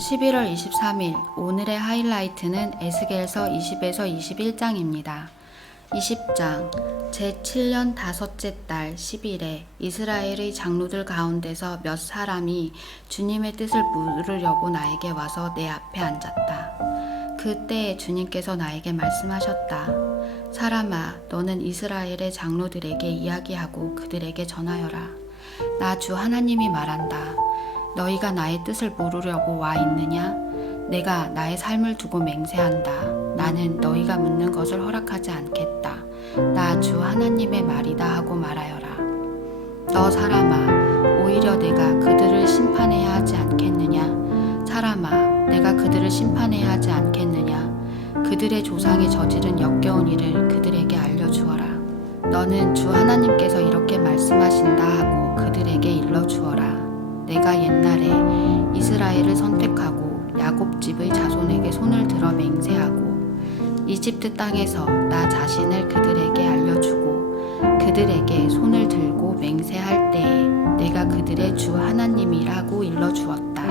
11월 23일 오늘의 하이라이트는 에스겔서 20에서 21장입니다. 20장 제7년 다섯째 달 10일에 이스라엘의 장로들 가운데서 몇 사람이 주님의 뜻을 물으려고 나에게 와서 내 앞에 앉았다. 그때 주님께서 나에게 말씀하셨다. 사람아, 너는 이스라엘의 장로들에게 이야기하고 그들에게 전하여라. 나 주 하나님이 말한다. 너희가 나의 뜻을 물으려고 와 있느냐? 내가 나의 삶을 두고 맹세한다. 나는 너희가 묻는 것을 허락하지 않겠다. 나 주 하나님의 말이다 하고 말하여라. 너 사람아, 오히려 내가 그들을 심판해야 하지 않겠느냐? 사람아, 내가 그들을 심판해야 하지 않겠느냐? 그들의 조상이 저지른 역겨운 일을 그들에게 알려주어라. 너는 주 하나님께서 이렇게 말씀하신다 하고 그들에게 일러주어라. 내가 옛날에 이스라엘을 선택하고 야곱 집의 자손에게 손을 들어 맹세하고 이집트 땅에서 나 자신을 그들에게 알려주고 그들에게 손을 들고 맹세할 때에 내가 그들의 주 하나님이라고 일러주었다.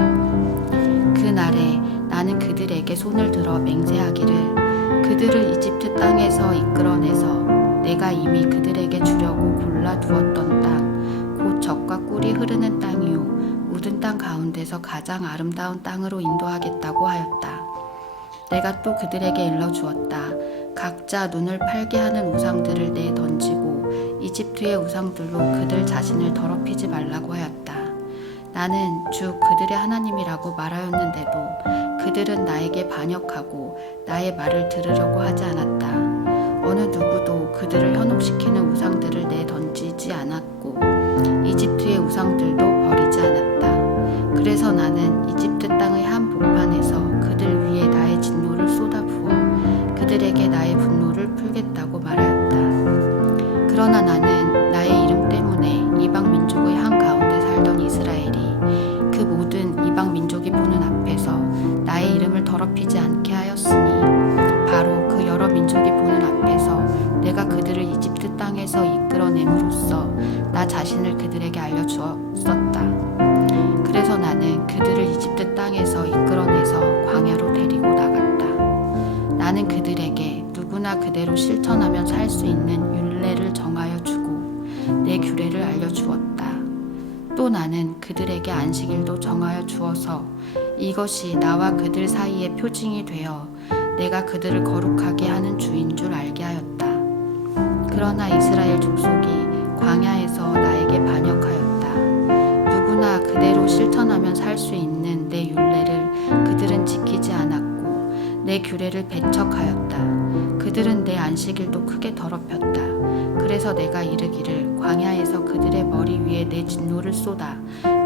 그날에 나는 그들에게 손을 들어 맹세하기를 그들을 이집트 땅에서 이끌어내서 내가 이미 그들에게 주려고 골라두었던 땅, 곧 젖과 꿀이 흐르는 땅이요 묻은 땅 가운데서 가장 아름다운 땅으로 인도하겠다고 하였다. 내가 또 그들에게 일러주었다. 각자 눈을 팔게 하는 우상들을 내던지고 이집트의 우상들로 그들 자신을 더럽히지 말라고 하였다. 나는 주 그들의 하나님이라고 말하였는데도 그들은 나에게 반역하고 나의 말을 들으려고 하지 않았다. 어느 누구도 그들을 현혹시키는 우상들을 내던지지 않았고 이집트의 우상들도 버리지 않았다. 그래서 나는 이집트 땅의 한 복판에서 그들 위에 나의 진노를 쏟아부어 그들에게 나의 분노를 풀겠다고 말하였다. 그러나 나는 나의 이름 때문에 이방 민족의 한 가운데 살던 이스라엘이 그 모든 이방 민족이 보는 앞에서 나의 이름을 더럽히지 않게 하였으니 바로 그 여러 민족이 보는 앞에서 내가 그들을 이집트 땅에서 이끌어냄으로써 나 자신을 그들에게 알려주었었다. 그래서 나는 그들을 이집트 땅에서 이끌어내서 광야로 데리고 나갔다. 나는 그들에게 누구나 그대로 실천하면 살 수 있는 율례를 정하여 주고 내 규례를 알려주었다. 또 나는 그들에게 안식일도 정하여 주어서 이것이 나와 그들 사이의 표징이 되어 내가 그들을 거룩하게 하는 주인 줄 알게 하였다. 그러나 이스라엘 족속이 광야에서 나에게 반역하였다. 누구나 그대로 실천하면 살 수 있는 내 율례를 그들은 지키지 않았고 내 규례를 배척하였다. 그들은 내 안식일도 크게 더럽혔다. 그래서 내가 이르기를 광야에서 그들의 머리 위에 내 진노를 쏟아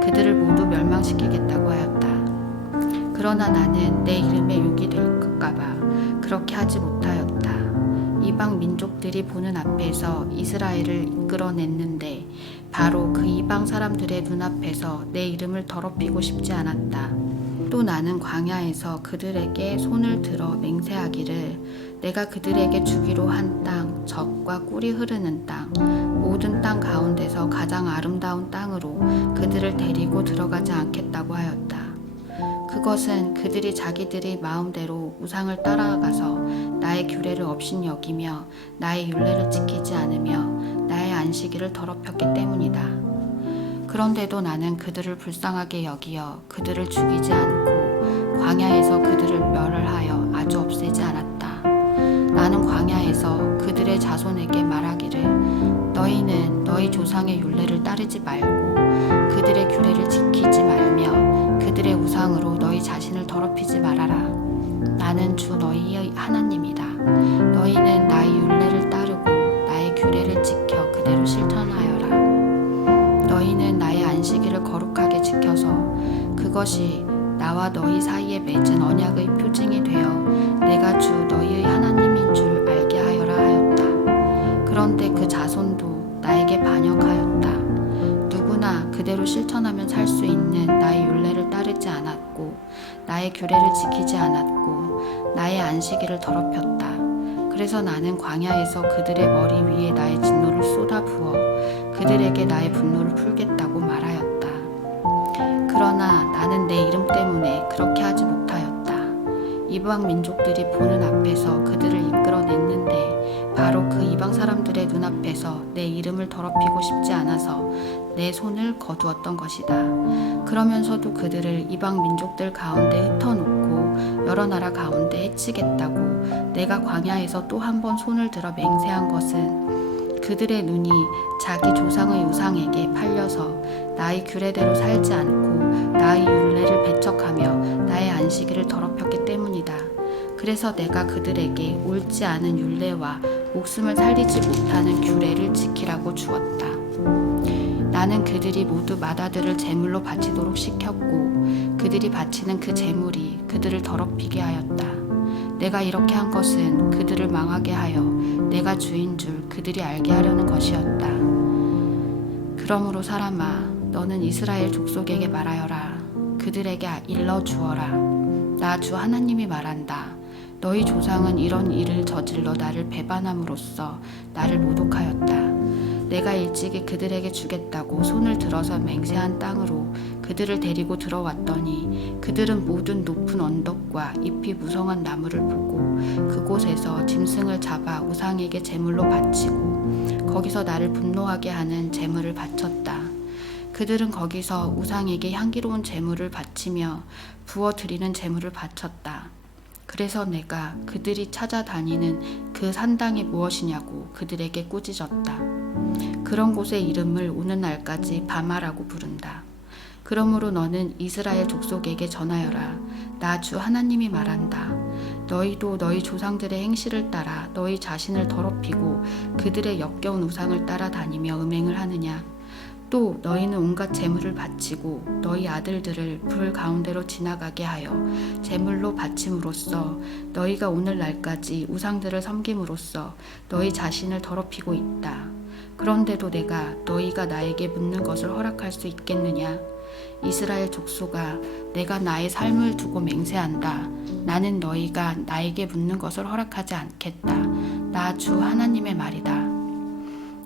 그들을 모두 멸망시키겠다고 하였다. 그러나 나는 내 이름에 욕이 될까 봐 그렇게 하지 못하였다. 이방 민족들이 보는 앞에서 이스라엘을 이끌어냈는데 바로 그 이방 사람들의 눈앞에서 내 이름을 더럽히고 싶지 않았다. 또 나는 광야에서 그들에게 손을 들어 맹세하기를 내가 그들에게 주기로 한 땅, 젖과 꿀이 흐르는 땅, 모든 땅 가운데서 가장 아름다운 땅으로 그들을 데리고 들어가지 않겠다고 하였다. 그것은 그들이 자기들의 마음대로 우상을 따라가서 나의 규례를 업신 여기며 나의 율례를 지키지 않으며 나의 안식일을 더럽혔기 때문이다. 그런데도 나는 그들을 불쌍하게 여기어 그들을 죽이지 않고 광야에서 그들을 멸하여 아주 없애지 않았다. 나는 광야에서 그들의 자손에게 말하기를 너희는 너희 조상의 율례를 따르지 말고 그들의 규례를 지키지 말며 그들의 우상으로 너희 자신을 더럽히지 말아라. 나는 주 너희의 하나님이다. 너희는 나의 율례를 따르고 나의 규례를 지켜 그대로 실천하여라. 너희는 나의 안식일을 거룩하게 지켜서 그것이 나와 너희 사이에 맺은 언약의 표징이 되어 내가 주 너희의 하나님인 줄 알게 하여라 하였다. 그런데 그 자손도 나에게 반역하였다. 누구나 그대로 실천하면 살 수 있는 나의 율례를 따르지 않았고 나의 규례를 지키지 않았고 나의 안식일을 더럽혔다. 그래서 나는 광야에서 그들의 머리 위에 나의 진노를 쏟아부어 그들에게 나의 분노를 풀겠다고 말하였다. 그러나 나는 내 이름 때문에 그렇게 하지 못하였다. 이방 민족들이 보는 앞에서 그들을 이끌어냈는데 바로 그 이방 사람들의 눈앞에서 내 이름을 더럽히고 싶지 않아서 내 손을 거두었던 것이다. 그러면서도 그들을 이방 민족들 가운데 흩어놓고 여러 나라 가운데 해치겠다고 내가 광야에서 또 한 번 손을 들어 맹세한 것은 그들의 눈이 자기 조상의 우상에게 팔려서 나의 규례대로 살지 않고 나의 율례를 배척하며 나의 안식일을 더럽혔기 때문이다. 그래서 내가 그들에게 옳지 않은 율례와 목숨을 살리지 못하는 규례를 지키라고 주었다. 나는 그들이 모두 맏아들을 제물로 바치도록 시켰고 그들이 바치는 그 제물이 그들을 더럽히게 하였다. 내가 이렇게 한 것은 그들을 망하게 하여 내가 주인 줄 그들이 알게 하려는 것이었다. 그러므로 사람아, 너는 이스라엘 족속에게 말하여라. 그들에게 일러 주어라. 나 주 하나님이 말한다. 너희 조상은 이런 일을 저질러 나를 배반함으로써 나를 모독하였다. 내가 일찍이 그들에게 주겠다고 손을 들어서 맹세한 땅으로 그들을 데리고 들어왔더니 그들은 모든 높은 언덕과 잎이 무성한 나무를 보고 그곳에서 짐승을 잡아 우상에게 제물로 바치고 거기서 나를 분노하게 하는 제물을 바쳤다. 그들은 거기서 우상에게 향기로운 제물을 바치며 부어 드리는 제물을 바쳤다. 그래서 내가 그들이 찾아다니는 그 산당이 무엇이냐고 그들에게 꾸짖었다. 그런 곳의 이름을 오늘날까지 바마라고 부른다. 그러므로 너는 이스라엘 족속에게 전하여라. 나 주 하나님이 말한다. 너희도 너희 조상들의 행실을 따라 너희 자신을 더럽히고 그들의 역겨운 우상을 따라다니며 음행을 하느냐? 또 너희는 온갖 제물을 바치고 너희 아들들을 불 가운데로 지나가게 하여 제물로 바침으로써 너희가 오늘날까지 우상들을 섬김으로써 너희 자신을 더럽히고 있다. 그런데도 내가 너희가 나에게 묻는 것을 허락할 수 있겠느냐? 이스라엘 족속아, 내가 나의 삶을 두고 맹세한다. 나는 너희가 나에게 묻는 것을 허락하지 않겠다. 나 주 하나님의 말이다.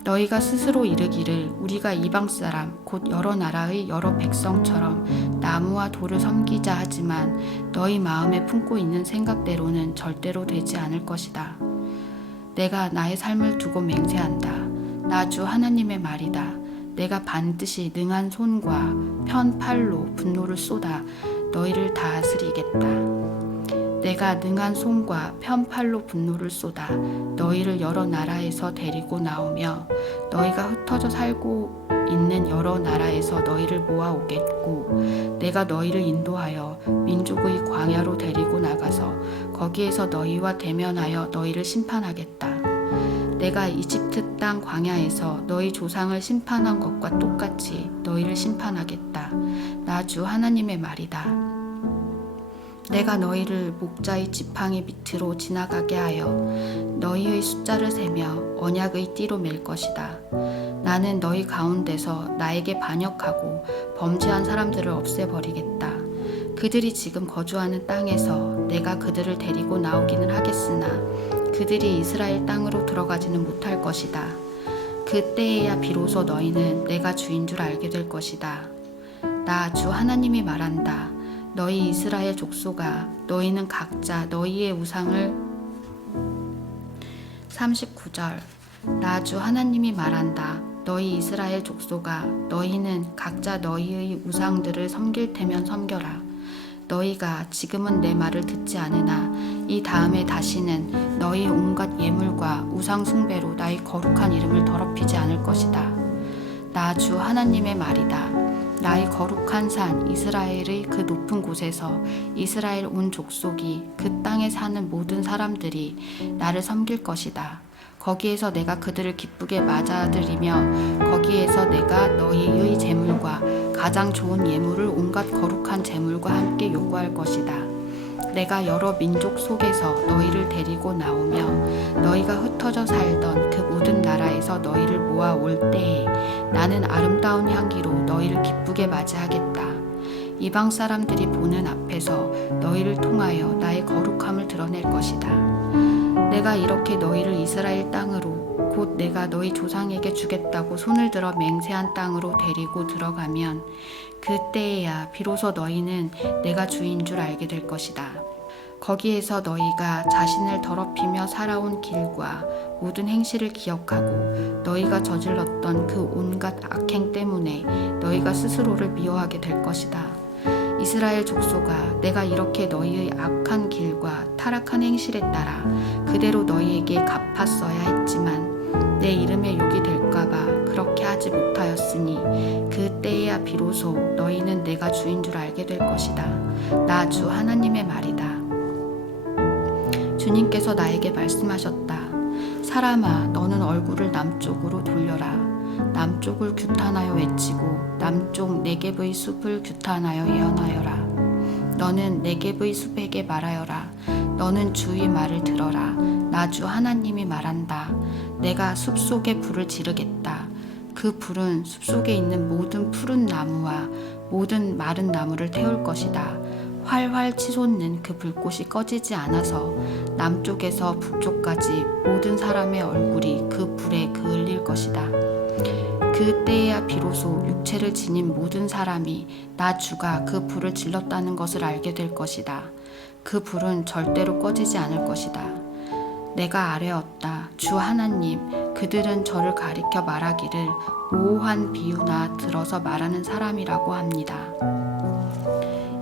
너희가 스스로 이르기를 우리가 이방 사람 곧 여러 나라의 여러 백성처럼 나무와 돌을 섬기자 하지만 너희 마음에 품고 있는 생각대로는 절대로 되지 않을 것이다. 내가 나의 삶을 두고 맹세한다. 나 주 하나님의 말이다. 내가 반드시 능한 손과 편 팔로 분노를 쏟아 너희를 다스리겠다. 내가 능한 손과 편 팔로 분노를 쏟아 너희를 여러 나라에서 데리고 나오며 너희가 흩어져 살고 있는 여러 나라에서 너희를 모아오겠고 내가 너희를 인도하여 민족의 광야로 데리고 나가서 거기에서 너희와 대면하여 너희를 심판하겠다. 내가 이집트 땅 광야에서 너희 조상을 심판한 것과 똑같이 너희를 심판하겠다. 나 주 하나님의 말이다. 내가 너희를 목자의 지팡이 밑으로 지나가게 하여 너희의 숫자를 세며 언약의 띠로 맬 것이다. 나는 너희 가운데서 나에게 반역하고 범죄한 사람들을 없애버리겠다. 그들이 지금 거주하는 땅에서 내가 그들을 데리고 나오기는 하겠으나 그들이 이스라엘 땅으로 들어가지는 못할 것이다. 그때에야 비로소 너희는 내가 주인 줄 알게 될 것이다. 나 주 하나님이 말한다. 너희 이스라엘 족속아, 너희는 각자 너희의 우상을 39절 나 주 하나님이 말한다. 너희 이스라엘 족속아, 너희는 각자 너희의 우상들을 섬길 테면 섬겨라. 너희가 지금은 내 말을 듣지 않으나 이 다음에 다시는 너희 온갖 예물과 우상 숭배로 나의 거룩한 이름을 더럽히지 않을 것이다. 나 주 하나님의 말이다. 나의 거룩한 산 이스라엘의 그 높은 곳에서 이스라엘 온 족속이 그 땅에 사는 모든 사람들이 나를 섬길 것이다. 거기에서 내가 그들을 기쁘게 맞아들이며 거기에서 내가 너희의 제물과 가장 좋은 예물을 온갖 거룩한 제물과 함께 요구할 것이다. 내가 여러 민족 속에서 너희를 데리고 나오며 너희가 흩어져 살던 그 모든 나라에서 너희를 모아 올 때에 나는 아름다운 향기로 너희를 기쁘게 맞이하겠다. 이방 사람들이 보는 앞에서 너희를 통하여 나의 거룩함을 드러낼 것이다. 내가 이렇게 너희를 이스라엘 땅으로 곧 내가 너희 조상에게 주겠다고 손을 들어 맹세한 땅으로 데리고 들어가면 그때에야 비로소 너희는 내가 주인 줄 알게 될 것이다. 거기에서 너희가 자신을 더럽히며 살아온 길과 모든 행실을 기억하고 너희가 저질렀던 그 온갖 악행 때문에 너희가 스스로를 미워하게 될 것이다. 이스라엘 족속아, 내가 이렇게 너희의 악한 길과 타락한 행실에 따라 그대로 너희에게 갚았어야 했지만 내 이름에 욕이 될까봐 그렇게 하지 못하였으니 그때에야 비로소 너희는 내가 주인 줄 알게 될 것이다. 나 주 하나님의 말이다. 주님께서 나에게 말씀하셨다. 사람아, 너는 얼굴을 남쪽으로 돌려라. 남쪽을 규탄하여 외치고 남쪽 네겝의 숲을 규탄하여 예언하여라. 너는 네겝의 숲에게 말하여라. 너는 주의 말을 들어라. 나 주 하나님이 말한다. 내가 숲속에 불을 지르겠다. 그 불은 숲속에 있는 모든 푸른 나무와 모든 마른 나무를 태울 것이다. 활활 치솟는 그 불꽃이 꺼지지 않아서 남쪽에서 북쪽까지 모든 사람의 얼굴이 그 불에 그을릴 것이다. 그때에야 비로소 육체를 지닌 모든 사람이 나 주가 그 불을 질렀다는 것을 알게 될 것이다. 그 불은 절대로 꺼지지 않을 것이다. 내가 아뢰었다. 주 하나님, 그들은 저를 가리켜 말하기를 모호한 비유나 들어서 말하는 사람이라고 합니다.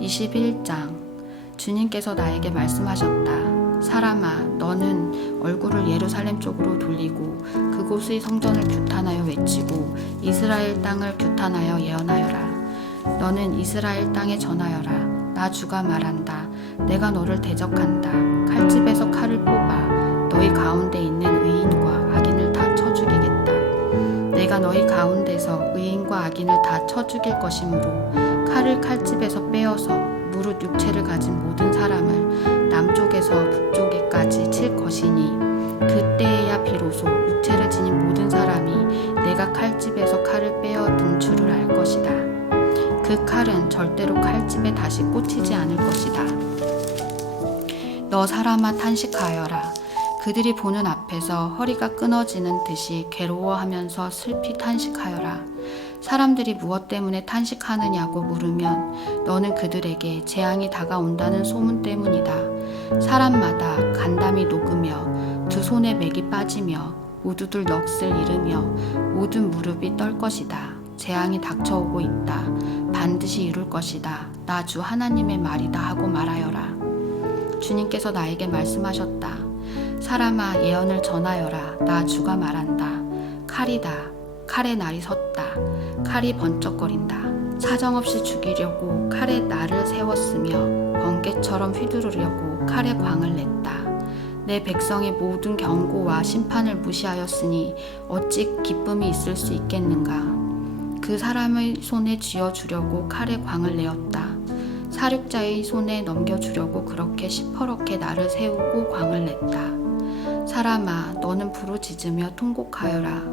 21장. 주님께서 나에게 말씀하셨다. 사람아, 너는 얼굴을 예루살렘 쪽으로 돌리고 그곳의 성전을 규탄하여 외치고 이스라엘 땅을 규탄하여 예언하여라. 너는 이스라엘 땅에 전하여라. 나 주가 말한다. 내가 너를 대적한다. 칼집에서 칼을 뽑아 너희 가운데 있는 의인과 악인을 다 쳐 죽이겠다. 내가 너희 가운데서 의인과 악인을 다 쳐 죽일 것이므로 칼을 칼집에서 빼어서 무릇 육체를 가진 모든 사람을 남쪽에서 북쪽에까지 칠 것이니 그때에야 비로소 육체를 지닌 모든 사람이 내가 칼집에서 칼을 빼어 든 줄을 알 것이다. 그 칼은 절대로 칼집에 다시 꽂히지 않을 것이다. 너 사람아, 탄식하여라. 그들이 보는 앞에서 허리가 끊어지는 듯이 괴로워하면서 슬피 탄식하여라. 사람들이 무엇 때문에 탄식하느냐고 물으면 너는 그들에게 재앙이 다가온다는 소문 때문이다. 사람마다 간담이 녹으며 두 손에 맥이 빠지며 모두들 넋을 잃으며 모든 무릎이 떨 것이다. 재앙이 닥쳐오고 있다. 반드시 이룰 것이다. 나 주 하나님의 말이다 하고 말하여라. 주님께서 나에게 말씀하셨다. 사람아, 예언을 전하여라. 나 주가 말한다. 칼이다. 칼의 날이 섰다. 칼이 번쩍거린다. 사정없이 죽이려고 칼에 날을 세웠으며 번개처럼 휘두르려고 칼에 광을 냈다. 내 백성의 모든 경고와 심판을 무시하였으니 어찌 기쁨이 있을 수 있겠는가. 그 사람의 손에 쥐어주려고 칼에 광을 내었다. 사륙자의 손에 넘겨주려고 그렇게 시퍼렇게 날을 세우고 광을 냈다. 사람아, 너는 부르짖으며 통곡하여라.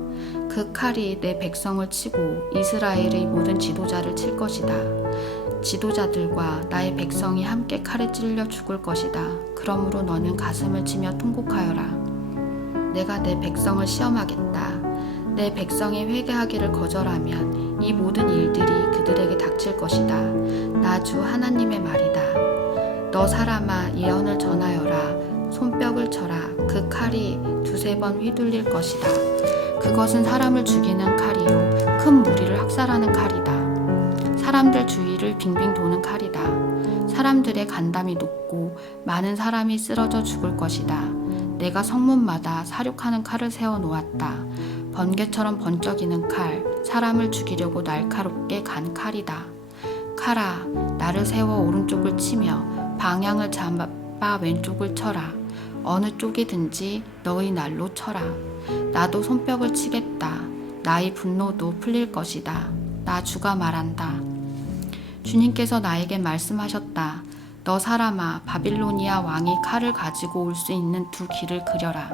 그 칼이 내 백성을 치고 이스라엘의 모든 지도자를 칠 것이다. 지도자들과 나의 백성이 함께 칼에 찔려 죽을 것이다. 그러므로 너는 가슴을 치며 통곡하여라. 내가 내 백성을 시험하겠다. 내 백성이 회개하기를 거절하면 이 모든 일들이 그들에게 닥칠 것이다. 나 주 하나님의 말이다. 너 사람아, 예언을 전하여라. 손뼉을 쳐라. 그 칼이 두세 번 휘둘릴 것이다. 그것은 사람을 죽이는 칼이요 큰 무리를 학살하는 칼이다. 사람들 주위를 빙빙 도는 칼이다. 사람들의 간담이 높고 많은 사람이 쓰러져 죽을 것이다. 내가 성문마다 사륙하는 칼을 세워 놓았다. 번개처럼 번쩍이는 칼, 사람을 죽이려고 날카롭게 간 칼이다. 칼아, 나를 세워 오른쪽을 치며 방향을 잡아 왼쪽을 쳐라. 어느 쪽이든지 너의 날로 쳐라. 나도 손뼉을 치겠다. 나의 분노도 풀릴 것이다. 나 주가 말한다. 주님께서 나에게 말씀하셨다. 너 사람아, 바빌로니아 왕이 칼을 가지고 올 수 있는 두 길을 그려라.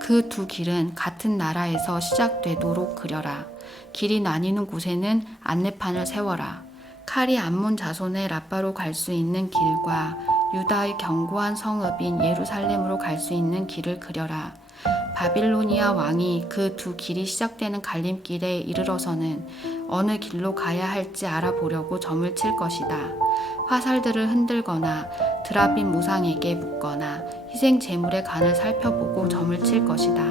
그 두 길은 같은 나라에서 시작되도록 그려라. 길이 나뉘는 곳에는 안내판을 세워라. 칼이 암몬 자손의 라빠로 갈 수 있는 길과 유다의 견고한 성읍인 예루살렘으로 갈 수 있는 길을 그려라. 바빌로니아 왕이 그 두 길이 시작되는 갈림길에 이르러서는 어느 길로 가야 할지 알아보려고 점을 칠 것이다. 화살들을 흔들거나 드라빔 무상에게 묻거나 희생 제물의 간을 살펴보고 점을 칠 것이다.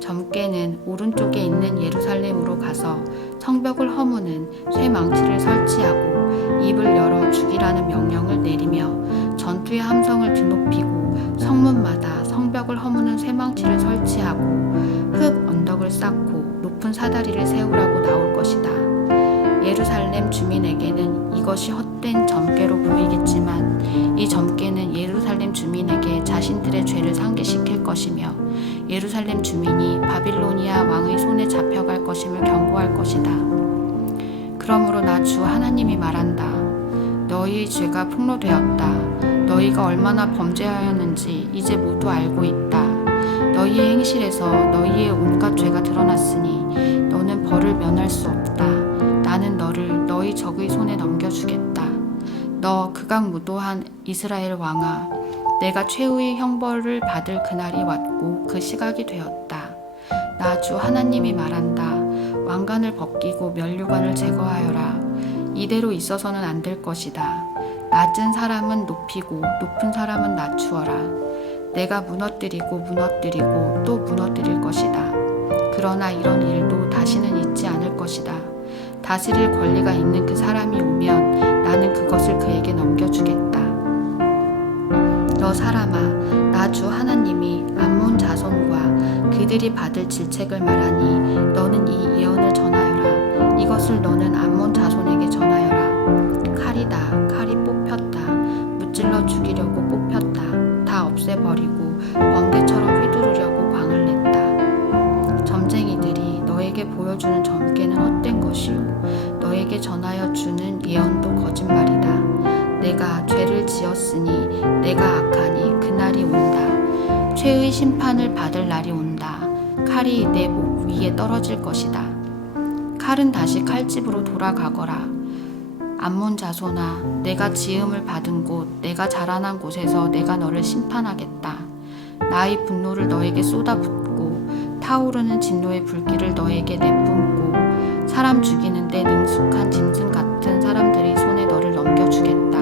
점괘는 오른쪽에 있는 예루살렘으로 가서 성벽을 허무는 쇠망치를 설치하고 입을 열어 죽이라는 명령을 내리며 전투의 함성을 드높이고 성문마다 성벽을 허무는 쇠망치를 설치하고 흙 언덕을 쌓고 높은 사다리를 세우라고 나올 것이다. 예루살렘 주민에게는 이것이 헛된 점괘로 보이겠지만 이 점괘는 예루살렘 주민에게 자신들의 죄를 상기시킬 것이며 예루살렘 주민이 바빌로니아 왕의 손에 잡혀갈 것임을 경고할 것이다. 그러므로 나 주 하나님이 말한다. 너희의 죄가 폭로되었다. 너희가 얼마나 범죄하였는지 이제 모두 알고 있다. 너희의 행실에서 너희의 온갖 죄가 드러났으니 너는 벌을 면할 수 없다. 나는 너를 너희 적의 손에 넘겨주겠다. 너 극악무도한 이스라엘 왕아, 내가 최후의 형벌을 받을 그날이 왔고 그 시각이 되었다. 나 주 하나님이 말한다. 왕관을 벗기고 면류관을 제거하여라. 이대로 있어서는 안 될 것이다. 낮은 사람은 높이고 높은 사람은 낮추어라. 내가 무너뜨리고 또 무너뜨릴 것이다. 그러나 이런 일도 다시는 있지 않을 것이다. 다스릴 권리가 있는 그 사람이 오면 나는 그것을 그에게 넘겨주겠다. 너 사람아, 나 주 하나님이 암몬 자손과 그들이 받을 질책을 말하니 너는 이 예언을 전하여라. 이것을 너는 암몬 자손에게 전하여라. 칼이다. 칼이 뽑혔다. 무찔러 죽이려고 뽑혔다. 다 없애버리고 번개처럼 휘두르려고 광을 냈다. 점쟁이들이 너에게 보여주는 점괘는 헛된 것이요 너에게 전하여 주는 예언도 거짓말이다. 내가 죄를 지었으니 내가 악하니 그날이 온다. 죄의 심판을 받을 날이 온다. 칼이 내 목 위에 떨어질 것이다. 칼은 다시 칼집으로 돌아가거라. 암몬 자손아, 내가 지음을 받은 곳, 내가 자라난 곳에서 내가 너를 심판하겠다. 나의 분노를 너에게 쏟아붓고 타오르는 진노의 불길을 너에게 내뿜고 사람 죽이는데 능숙한 짐승 같은 사람들의 손에 너를 넘겨주겠다.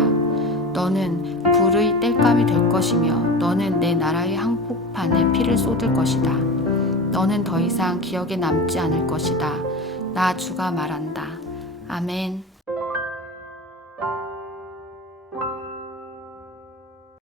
너는 불의 땔감이 될 것이며 너는 내 나라의 한복판에 피를 쏟을 것이다. 너는 더 이상 기억에 남지 않을 것이다. 나 주가 말한다. 아멘.